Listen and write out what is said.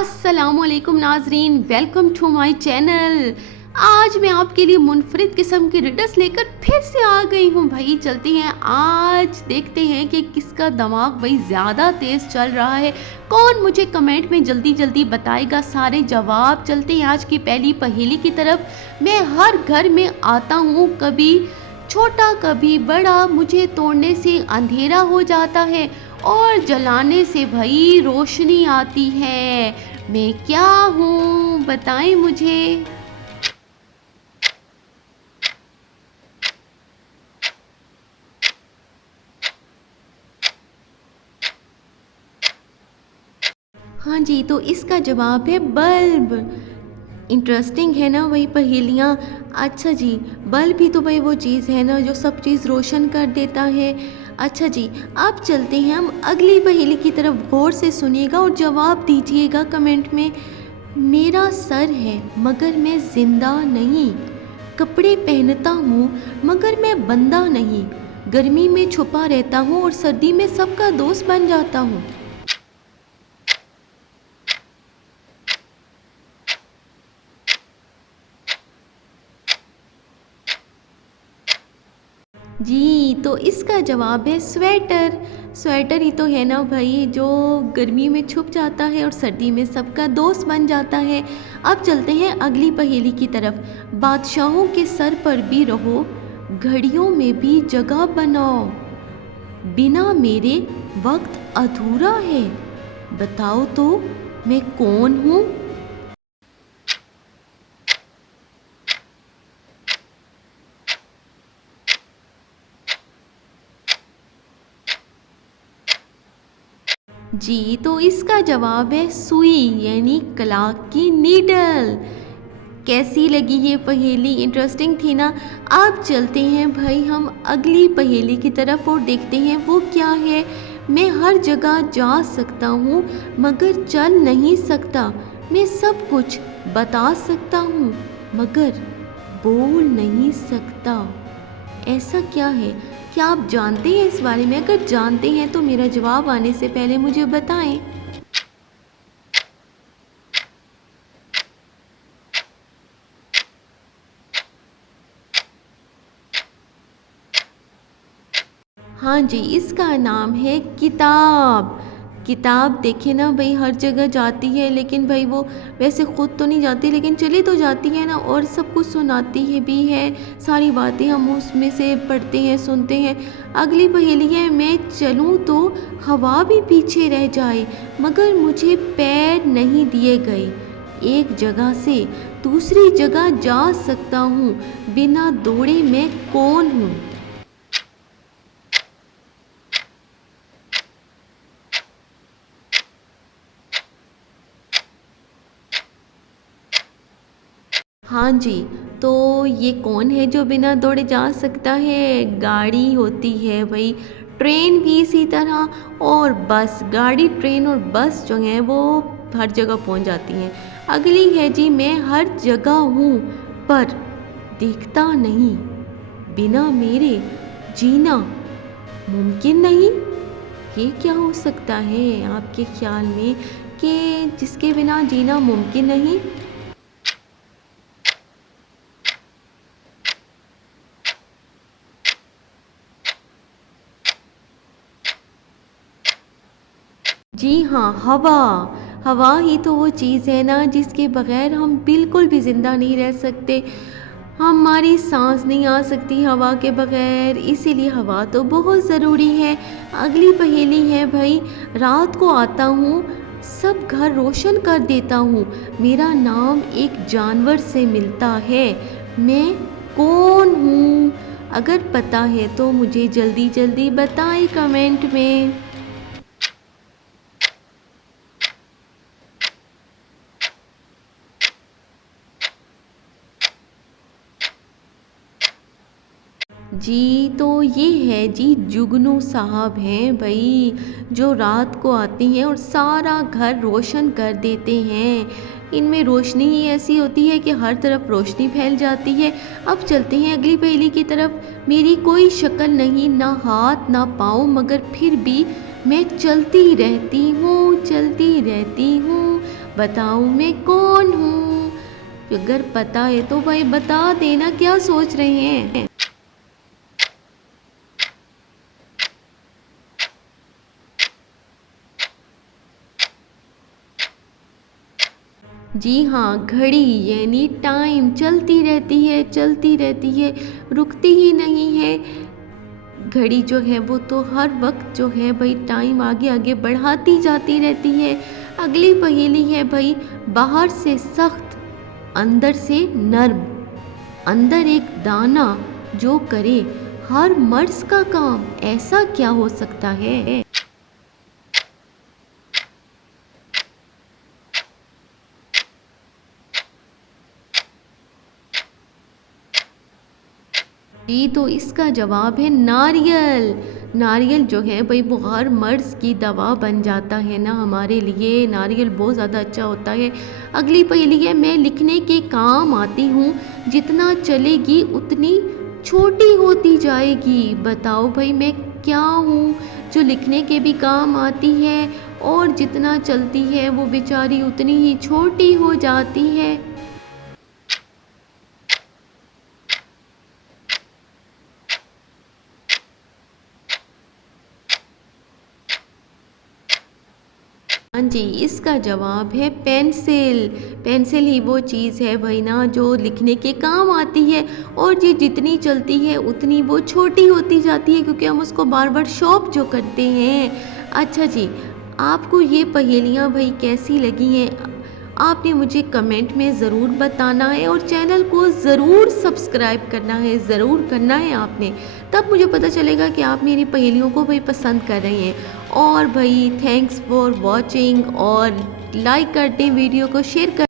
अस्सलामुअलैकुम नाजरीन, welcome to my channel. आज मैं आपके लिए मुनफरिद किस्म की रिडल्स लेकर फिर से आ गई हूँ। भाई चलते हैं, आज देखते हैं कि किसका दिमाग भाई ज़्यादा तेज़ चल रहा है। कौन मुझे कमेंट में जल्दी जल्दी बताएगा सारे जवाब। चलते हैं आज की पहली पहेली की तरफ। मैं हर घर में आता हूँ, कभी छोटा कभी बड़ा, मुझे तोड़ने से अंधेरा हो जाता है और जलाने से भाई रोशनी आती है। मैं क्या हूँ, बताएं मुझे। हाँ जी, तो इसका जवाब है बल्ब। इंटरेस्टिंग है ना वही पहेलियाँ। अच्छा जी, बल्ब भी तो भाई वो चीज़ है ना जो सब चीज़ रोशन कर देता है। अच्छा जी, अब चलते हैं हम अगली पहेली की तरफ। गौर से सुनिएगा और जवाब दीजिएगा कमेंट में। मेरा सर है मगर मैं जिंदा नहीं, कपड़े पहनता हूँ मगर मैं बंदा नहीं, गर्मी में छुपा रहता हूँ और सर्दी में सबका दोस्त बन जाता हूँ। जी, तो इसका जवाब है स्वेटर। स्वेटर ही तो है ना भाई जो गर्मी में छुप जाता है और सर्दी में सबका दोस्त बन जाता है। अब चलते हैं अगली पहेली की तरफ। बादशाहों के सर पर भी रहो, घड़ियों में भी जगह बनाओ, बिना मेरे वक्त अधूरा है, बताओ तो मैं कौन हूँ। जी, तो इसका जवाब है सुई, यानी क्लाक की नीडल। कैसी लगी ये पहेली, इंटरेस्टिंग थी ना। अब चलते हैं भाई हम अगली पहेली की तरफ और देखते हैं वो क्या है। मैं हर जगह जा सकता हूँ मगर चल नहीं सकता, मैं सब कुछ बता सकता हूँ मगर बोल नहीं सकता। ऐसा क्या है? क्या आप जानते हैं इस बारे में? अगर जानते हैं तो मेरा जवाब आने से पहले मुझे बताएं। हाँ जी, इसका नाम है किताब। किताब देखे ना भाई हर जगह जाती है, लेकिन भाई वो वैसे खुद तो नहीं जाती, लेकिन चली तो जाती है ना, और सब कुछ सुनाती है भी है। सारी बातें हम उसमें से पढ़ते हैं, सुनते हैं। अगली पहेली है, मैं चलूँ तो हवा भी पीछे रह जाए मगर मुझे पैर नहीं दिए गए, एक जगह से दूसरी जगह जा सकता हूँ, बिना दौड़े मैं कौन हूँ। हाँ जी, तो ये कौन है जो बिना दौड़े जा सकता है? गाड़ी होती है भाई, ट्रेन भी इसी तरह, और बस। गाड़ी, ट्रेन और बस जो है वो हर जगह पहुंच जाती हैं। अगली है जी, मैं हर जगह हूँ पर दिखता नहीं, बिना मेरे जीना मुमकिन नहीं। ये क्या हो सकता है आपके ख्याल में कि जिसके बिना जीना मुमकिन नहीं? जी हाँ, हवा। हवा ही तो वो चीज़ है ना जिसके बगैर हम बिल्कुल भी ज़िंदा नहीं रह सकते। हमारी सांस नहीं आ सकती हवा के बगैर, इसीलिए हवा तो बहुत ज़रूरी है। अगली पहेली है भाई, रात को आता हूँ, सब घर रोशन कर देता हूँ, मेरा नाम एक जानवर से मिलता है, मैं कौन हूँ? अगर पता है तो मुझे जल्दी जल्दी बताएं कमेंट में। जी, तो ये है जी, जुगनू साहब हैं भाई, जो रात को आते हैं और सारा घर रोशन कर देते हैं। इनमें रोशनी ही ऐसी होती है कि हर तरफ रोशनी फैल जाती है। अब चलते हैं अगली पहेली की तरफ। मेरी कोई शक्ल नहीं, ना हाथ ना पाँव, मगर फिर भी मैं चलती रहती हूँ, चलती रहती हूँ, बताओ मैं कौन हूँ? अगर पता है तो भाई बता देना, क्या सोच रहे हैं? जी हाँ, घड़ी यानी टाइम चलती रहती है, रुकती ही नहीं है। घड़ी जो है वो तो हर वक्त जो है भाई टाइम आगे आगे बढ़ाती जाती रहती है। अगली पहेली है भाई, बाहर से सख्त अंदर से नर्म, अंदर एक दाना जो करे हर मर्ज का काम, ऐसा क्या हो सकता है? जी, तो इसका जवाब है नारियल। नारियल जो है भाई वो हर मर्ज़ की दवा बन जाता है ना हमारे लिए, नारियल बहुत ज़्यादा अच्छा होता है। अगली पहेली है, मैं लिखने के काम आती हूँ, जितना चलेगी उतनी छोटी होती जाएगी। बताओ भाई मैं क्या हूँ जो लिखने के भी काम आती है और जितना चलती है वो बेचारी उतनी ही छोटी हो जाती है। हाँ जी, इसका जवाब है पेंसिल। पेंसिल ही वो चीज़ है भाई ना जो लिखने के काम आती है और ये जितनी चलती है उतनी वो छोटी होती जाती है, क्योंकि हम उसको बार बार शॉर्प जो करते हैं। अच्छा जी, आपको ये पहेलियाँ भाई कैसी लगी हैं? आपने मुझे कमेंट में ज़रूर बताना है और चैनल को ज़रूर सब्सक्राइब करना है, ज़रूर करना है आपने। तब मुझे पता चलेगा कि आप मेरी पहेलियों को भाई पसंद कर रहे हैं। और भाई थैंक्स फॉर वॉचिंग, और लाइक कर दें वीडियो को, शेयर कर